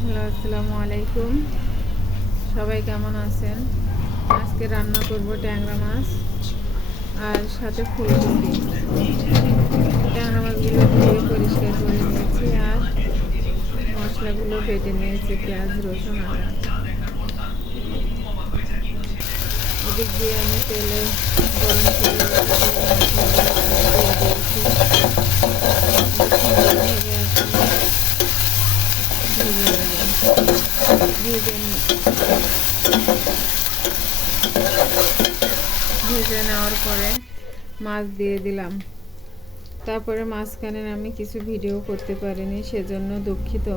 Hello, আসসালামু আলাইকুম। সবাই কেমন আছেন? আজকে রান্না করব ট্যাংরা মাছ আর সাথে ফুলকপি। ট্যাংরা মাছগুলো ধুয়ে পরিষ্কার করে নিয়েছি আর মশলাগুলো বেটে নিয়েছি, পেঁয়াজ, রসুন, আদা। এদিক দিয়ে আমি তেলে গরম করে মশলাগুলো দিয়ে দিয়েছি। সুন্দরভাবে ভেজে ভেজে নেওয়ার পরে মাছ দিয়ে দিলাম। তারপরে মাঝখানে আমি কিছু ভিডিও করতে পারিনি, সেজন্য দুঃখিত।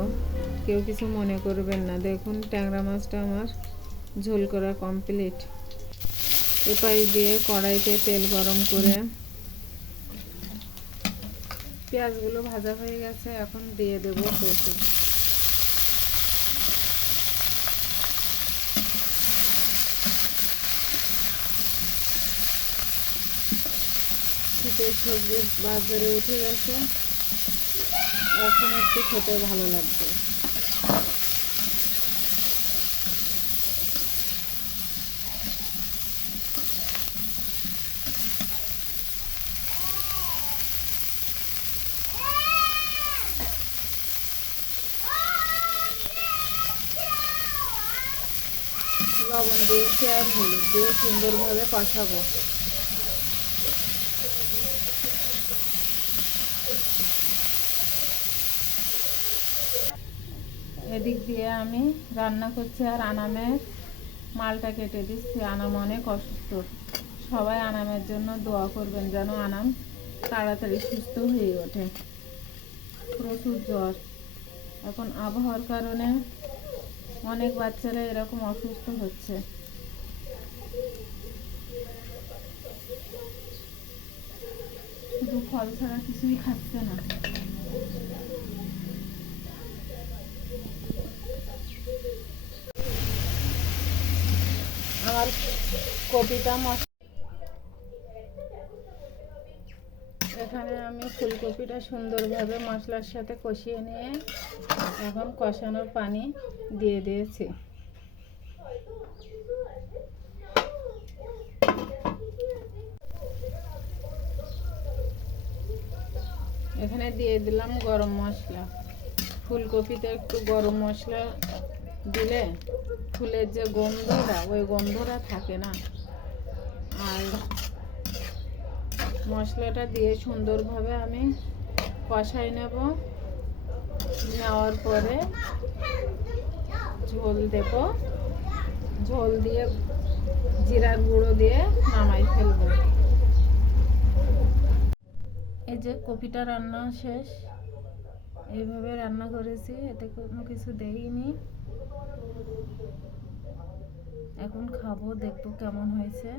কেউ কিছু মনে করবেন না। দেখুন, ট্যাংরা মাছটা আমার ঝোল করা কমপ্লিট। এপাশ দিয়ে কড়াইতে তেল গরম করে পেঁয়াজগুলো ভাজা হয়ে গেছে, এখন দিয়ে দেবো কচু। শীতের সবজি বাজারে উঠে গেছে, এখন একটু খেতে ভালো লাগবে। লবণ দিয়েছি আর হলুদ দিয়ে সুন্দরভাবে কষাবো। এদিক দিয়ে আমি রান্না করছি আর আনামের মালটা কেটে দিচ্ছি। আনাম অনেক অসুস্থ। সবাই আনামের জন্য দোয়া করবেন যেন আনাম তাড়াতাড়ি সুস্থ হয়ে ওঠে। প্রচুর জ্বর। এখন আবহাওয়ার কারণে অনেক বাচ্চারা এরকম অসুস্থ হচ্ছে। শুধু ফল ছাড়া কিছুই খাচ্ছে না। আমার কপিটা এখানে আমি ফুলকপিটা সুন্দরভাবে মশলার সাথে কষিয়ে নিয়ে এখন কষানোর পানি দিয়ে দিয়েছি। এখানে দিয়ে দিলাম গরম মশলা। ফুলকপিতে একটু গরম মশলা দিলে ফুলের যে গন্ধটা, ওই গন্ধটা থাকে না। আর মশলাটা দিয়ে সুন্দরভাবে আমি কষাই নেওয়ার পরে ঝোল দেব। ঝোল দিয়ে জিরার গুঁড়ো দিয়ে নামাই ফেলবো। এই যে কপিটা রান্না শেষ। এইভাবে রান্না করেছি, এতে কোনো কিছু দেইনি। এখন খাবো, দেখবো কেমন হয়েছে।